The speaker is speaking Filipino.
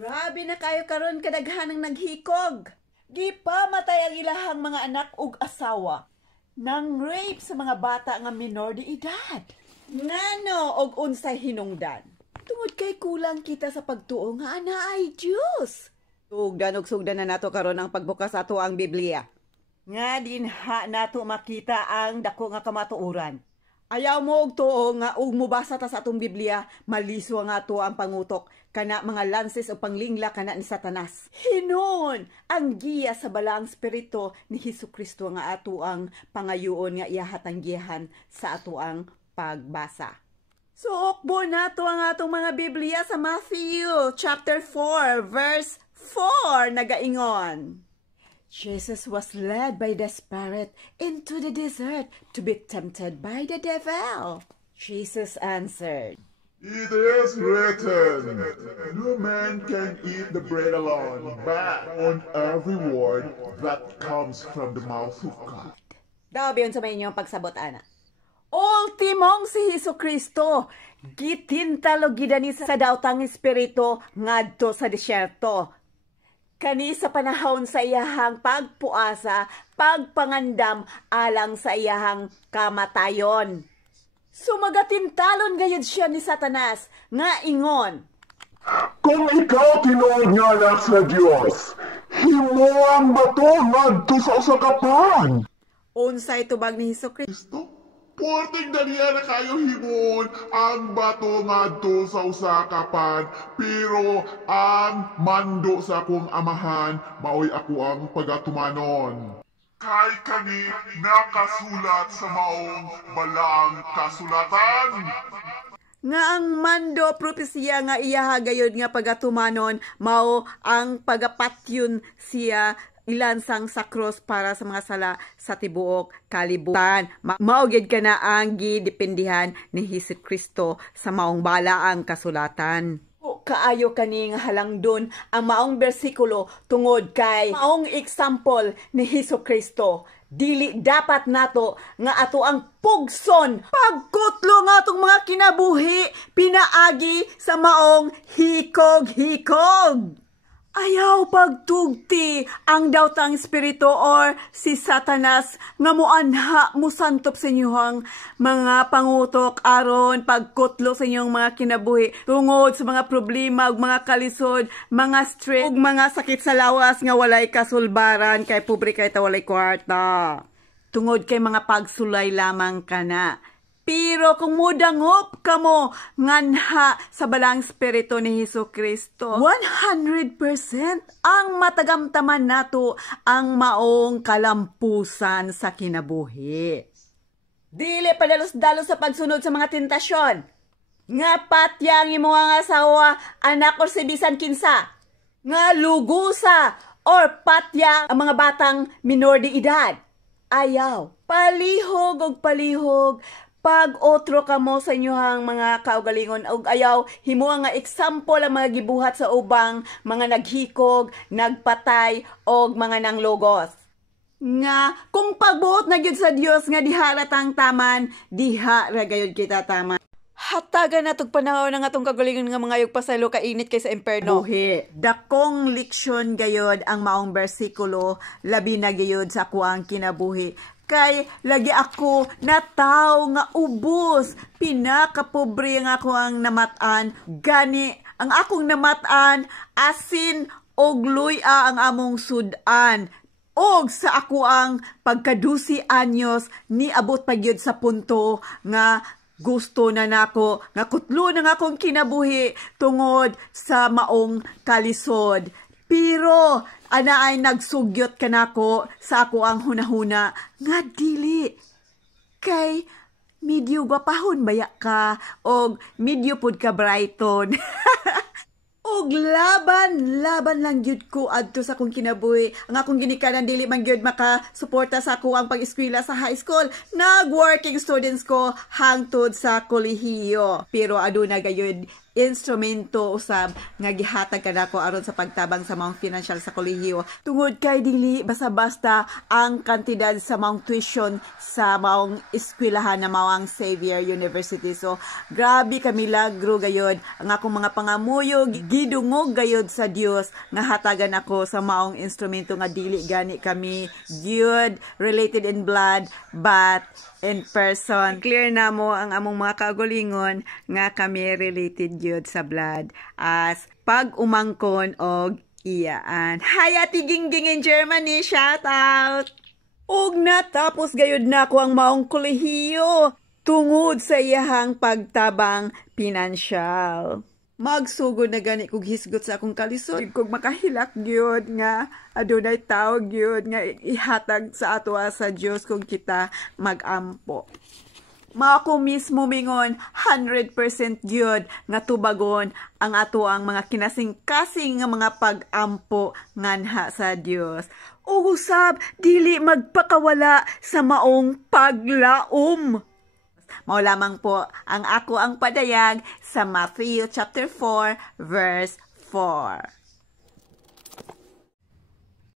Grabe na kayo karon kadaghan ng naghikog. Di pa matay ang ilahang mga anak ug asawa nang rape sa mga bata nga minor de edad. Ngano og unsay hinungdan? Tungod kay kulang kita sa pagtuo nga ana ay Diyos. Sugdan og sugdan na nato karon ang pagbukas ato ang Biblia. Nga dinha nato makita ang dako nga kamatuoran. Ayaw mo og tuo nga ug mubasa ta sa atong Biblia, maliswa nga ato ang pangutok kana mga lances o panglingla kana ni Satanas. Hinon ang giya sa balaang spirito ni Hesukristo nga ato ang pangayoon nga iyahatanggihan sa ato ang pagbasa. Suokbo nato ang atong mga Biblia sa Matthew chapter 4 verse 4 nagaingon. Jesus was led by the Spirit into the desert to be tempted by the devil. Jesus answered, "It is written, no man can eat the bread alone, but on every word that comes from the mouth of God." Daw sa may inyong pagsabot, ana. Ultimong si Hesukristo, gitintalo gidani sa daotang espiritu ngadto sa desyerto. Kani sa panahon sa iyahang pagpuasa, pagpangandam alang sa iyahang kamatayon. Sumagatintalon gayud siya ni Satanas nga ingon, "Kung ikaw tinuod nga anak sa Dios, himo ang bato ngadto sa usakapan." Unsay tubag ni Hesukristo? Porting daliya na kayo himon ang bato ngadto sa usakapan, pero ang mando sa akong amahan, maoy ako ang pagatumanon. Kay kani nakasulat sa maong balaang kasulatan. Nga ang mando propesya nga iyaha gayud nga pagatumanon, mao ang pagapatyon siya ilansang sa cross para sa mga sala sa tibuok kalibutan. Maugid ka na ang gidependihan ni Hesukristo sa maong balaang kasulatan. Kaayo kaning halangdon ang maong bersikulo tungod kay maong example ni Hesukristo. Dili dapat nato nga ato ang pugson pagkutlo nga atong mga kinabuhi pinaagi sa maong hikog-hikog. Ayaw pagtugti ang daotang espiritu or si Satanas nga muanha musantop sa inyong mga pangutok aron pagkutlo sa inyong mga kinabuhi tungod sa mga problema ug mga kalisod, mga stress ug mga sakit sa lawas nga walay kasulbaran kay pobre kay ta walay kwarta. Tungod kay mga pagsulay lamang kana. Pero kung mudangop ka mo nganha sa balang espiritu ni Hesukristo, 100% ang matagamtaman nato ang maong kalampusan sa kinabuhi. Dili padalos-dalos sa pagsunod sa mga tentasyon. Nga patyang imo nga asawa, anak or si bisan kinsa. Nga lugusa or patyang ang mga batang minor de edad. Ayaw, palihog og palihog. Pag otro ka mo sa inyohang mga kaugalingon ug ayaw himuha nga example ang mga gibuhat sa ubang mga naghikog, nagpatay og mga nanglogos. Nga kung pagbuot na gyud sa Dios nga diha ratang taman, diha ra gayud kita taman. Hatagan natog panahon nga atong kagalingon nga mga yug pasaylo kainit kay sa imperno. Buhi. Dakong leksyon gayod ang maong bersikulo labi na gayod sa kuang kinabuhi. Kay lagi ako na tao nga ubos, pinakapobre nga ako ang namatan, gani ang akong namatan, asin og luya ang among sudan. Og sa ako ang pagkadusi anyos, niabot pagyud sa punto nga gusto na nako, nga kutlo na nga akong kinabuhi tungod sa maong kalisod. Pero ana ay nagsugyot ka nako sa ako ang hunahuna nga dili. Kay medyo gapahon baya ka og medyo pud ka brighton. Og laban lang gyud ko adto sa akong kinabuhi. Ang akong ginikanan dili man gyud maka-suporta sa ako ang pag-eskwela sa high school. Nag-working students ko hangtod sa kolehiyo. Pero aduna gayud instrumento usab nga gihatag kanako aron sa pagtabang sa maong financial sa kolehiyo. Tungod kay dili basta-basta ang kantidad sa maong tuition sa maong eskwelahan na maong Xavier University. So grabe ka milagro gayod ang akong mga pangamuyo, gidungog gayod sa Dios nga hatagan ako sa maong instrumento nga dili gani kami gyud related in blood but in person. Clear na mo ang among mga kaugalingon nga kami related gyud sa blood as pag umangkon og iyaan. Hi Ate Gingging in Germany, shout out! Og natapos gayud na ko ang maong kolehiyo tungod sa iyahang pagtabang pinansyal. Magsugod na gani kog hisgot sa akong kalisod kog makahilak gyud nga adunay tawo gyud nga ihatag sa ato sa Dios kung kita magampo. Mao mismo mingon 100% gyud nga tubagon ang ato ang mga kinasing-kasing nga mga pag-ampo nganha sa Dios. Ug usab dili magpakawala sa maong paglaom. Mao lamang po ang ako ang padayag sa Matthew chapter 4 verse 4.